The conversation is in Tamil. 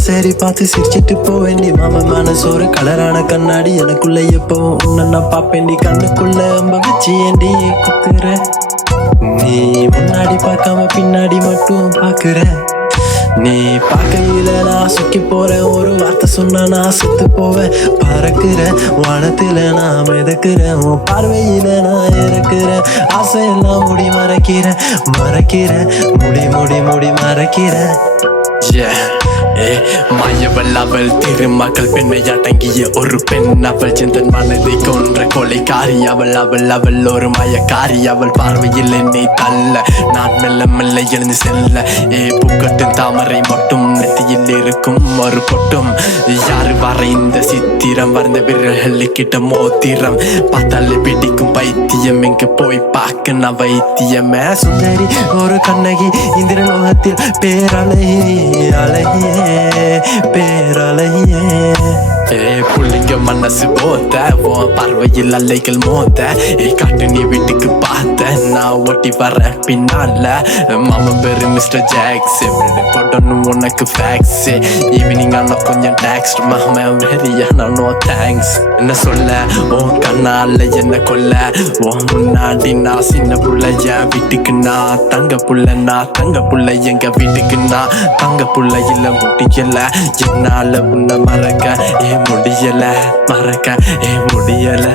சரி பார்த்து சிரிச்சிட்டு போவேண்டி மாமன் மனசு ஒரு கலரான கண்ணாடி எனக்குள்ள எப்போ உன்ன நான் பாப்பேண்டி கண்ணுக்குள்ள அம்ப வச்சு ஏண்டி குத்துற நீ முன்னாடி பார்க்காம பின்னாடி மட்டும் பாக்குற நீ பார்க்கையில நான் சுக்கி போறேன் ஒரு வார்த்தை சொன்னா நான் செத்து போவேன் பறக்குற வானத்துல நான் மிதக்குறேன் உன் பார்வையில நான் இறக்குறேன் ஆசையெல்லாம் முடி மறைக்கிறேன் முடி மறைக்கிறேன் மாயவள் அவள் திருமகள் பெண்ணை அடங்கிய ஒரு பெண் அவள் சிந்தன் மனதை கொன்ற கொலைக்காரி அவள் ஒரு மாயக்காரி அவள் பார்வையில் என்னை தள்ள நான் மெல்ல எழுந்து செல்ல பூக்கட்டும் தாமரை மட்டும் நெத்தியில் இருக்கும் ஒரு பொட்டும் யாரு வரைந்த சித்திரம் வரைந்த விரல்கிட்ட மோத்திரம் பார்த்தாலே பிடிக்கும் பைத்தியம் எங்க போய் பார்க்க நான் வைத்தியமே சுந்தரி ஒரு கண்ணகி இந்திரலோகத்தில் பேரலையே புள்ளிங்க மனசு போத பார்வையில் அலைகள் மோத காட்டு நீ வீட்டுக்கு பார்த்த நான் ஓட்டி வர பின்னால மாமன் பேரு மிஸ்டர் ஜாக்ஸ் போட்டணும் உனக்கு ஃபேக்ஸ் ஈவினிங் ஆனா கொஞ்சம் டாக்ஸ் மாமன் வெறியான நோ தேங்க்ஸ் என்ன சொல்ல ஓ கண்ணால என்ன கொல்ல ஓ முன்னாடி நான் சின்ன புள்ள என் வீட்டுக்கு நான் தங்க புள்ள எங்க வீட்டுக்கு நான் தங்க புள்ள இல்ல முடியல என்னால உன்னை மறக்க முடியல